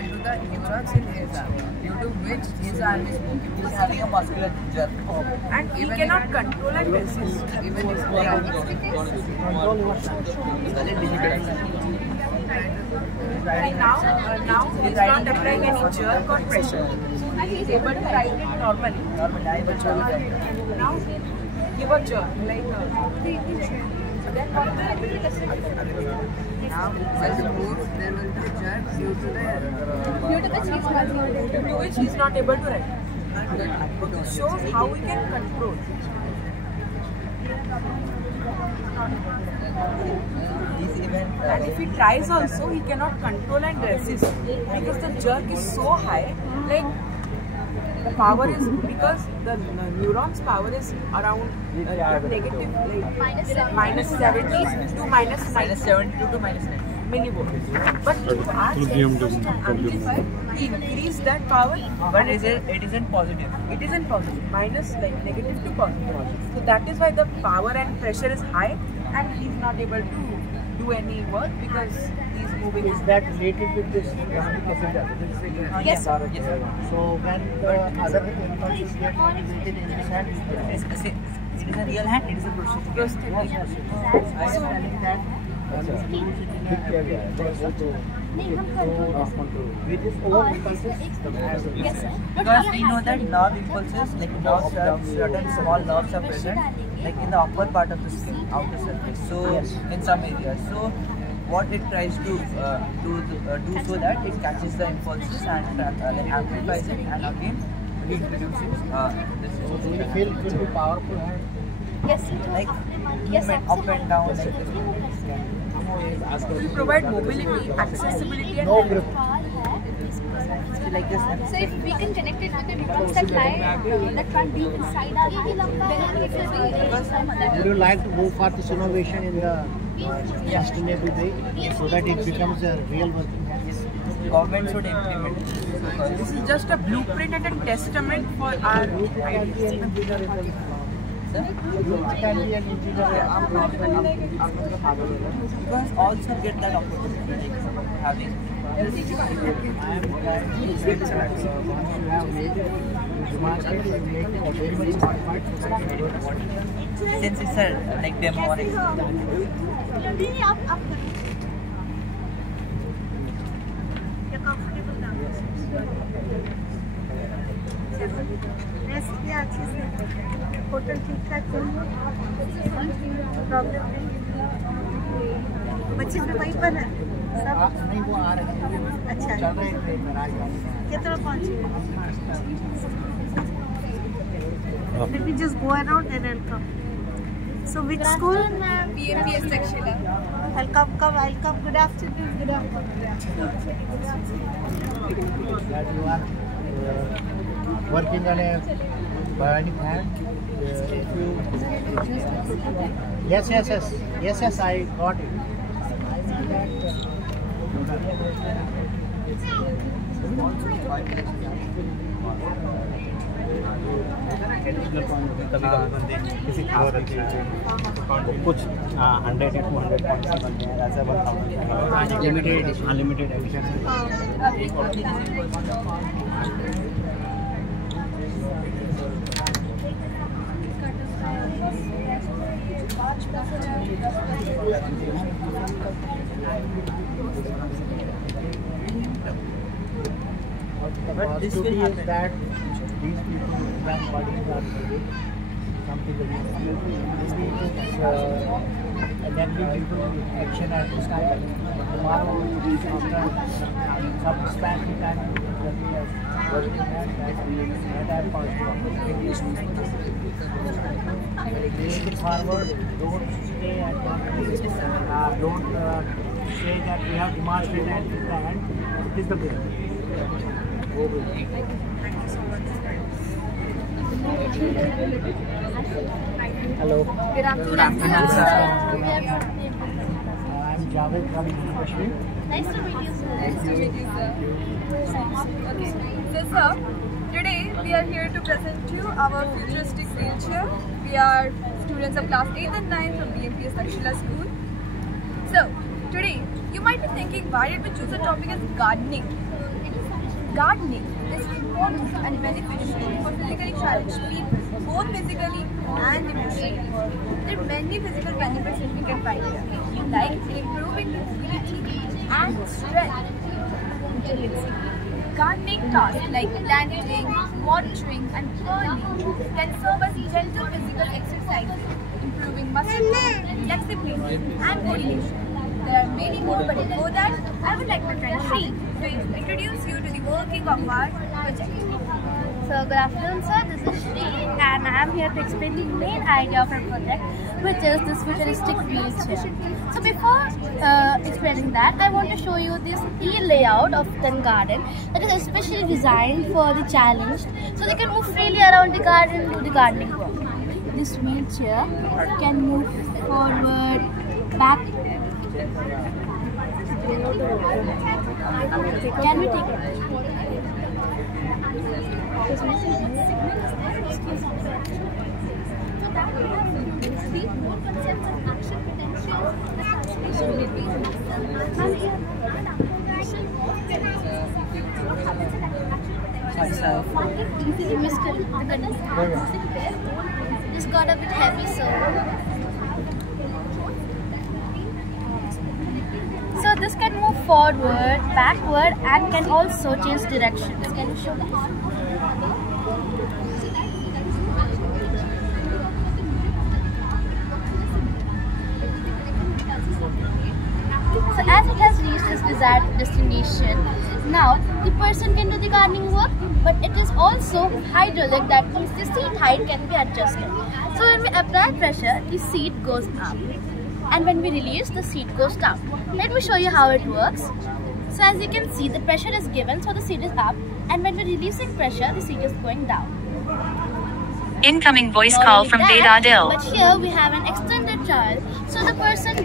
able to the neurons in his arm, due to which his arm is moving. He is having a muscular jerk. And he cannot control and resist. Even if now he's not applying any jerk or pressure. So he is able to ride it normally. I will show you that. Now give a jerk like then what now as he moves, there will be a jerk due to which he is not able to ride. This shows how we can control. And if he tries also, he cannot control and resist because the jerk is so high. Like the power is because the neuron's power is around negative like minus 70 to minus 72 to minus 9 millivolts. But if our amplifier, he increase that power, but it isn't positive. It isn't positive, minus like negative to positive. So that is why the power and pressure is high, and he is not able to do any work because he is moving. Is that related with this dramatic catheter? Yes. So when the other impulses get integrated in this hand, It is a real hand, it is a prosthetic. I am telling that with his own impulses, Because we know that nerve impulses, like certain small nerves are present, like in the upper part of the skin, outer surface. So in some areas. So what it tries to do so that it catches the impulses and like amplifies it, and again reproduces this. do you feel it will be powerful hand? Like movement up and down, like this. We provide mobility, accessibility, and No grip. Like this. So if we can connect it with the neurons that lie, that run deep inside our hand, then it will be Would you like to go for this innovation in the sustainable way so that it becomes a real working hand? Government should implement it. this is just a blueprint and a testament for our ideas. It can be an engineer. Because also get that opportunity, like having. I am trying to say that once you have made it, you market, you make it very much modified so that you don't want it. Since it's a like demo or hotel ठीक ठाक problem बच्चे भी वहीं पर है सब नहीं वो आ रहे हैं अच्छा चल रहे थे राजधानी कितना पहुंचे let me just go around and I'll come. So which school? BMPS Takshila. I'll come. Good afternoon. Good afternoon. that you are working on a bionic hand. Yes, I got it. I see that कभी किसी खास कुछ 100 to 200 points बनते हैं ऐसा 1000 limited unlimited edition But this will is that these people when bodies are needed, something very maybe it's then we people with action at this time. But tomorrow after some span of time when we are working that are possible. Take it forward, don't stay at don't say that we have demonstrated at the end. It is the way. Hello. Good afternoon, sir. I'm Javed from Kashmir. Nice to meet you, sir. Nice to meet you, sir. Okay. So, sir, today we are here to present you our futuristic wheelchair. We are students of class 8 and 9 from BMPS Takshila School. So, today you might be thinking, why did we choose the topic as gardening? Gardening is important and beneficial for physically challenged people, both physically and emotionally. There are many physical benefits that we can find here, like improving mobility and strength. Gardening tasks like planting, watering and pruning can serve as gentle physical exercises, improving muscle tone, flexibility and coordination. There are many more, but before that, I would like my friend Shri to introduce you to the working of our project. So good afternoon sir, this is Shri and I am here to explain the main idea of our project, which is this futuristic wheelchair. So before explaining that, I want to show you this e-layout of Zen Garden that is especially designed for the challenged, so they can move freely around the garden and do the gardening work. This wheelchair can move forward, back. Can we take it? Easily miscalculated. This got a bit heavy, so this can move forward, backward, and can also change directions. Can you show that? So as it has reached its desired destination, now the person can do the gardening work, but it is also hydraulic, that means the seat height can be adjusted. So when we apply pressure, the seat goes up, and when we release, the seat goes down. Let me show you how it works. So as you can see, the pressure is given, so the seat is up, and when we're releasing pressure, the seat is going down. Incoming voice call from Veda Dill. But here we have an extended trial, so the person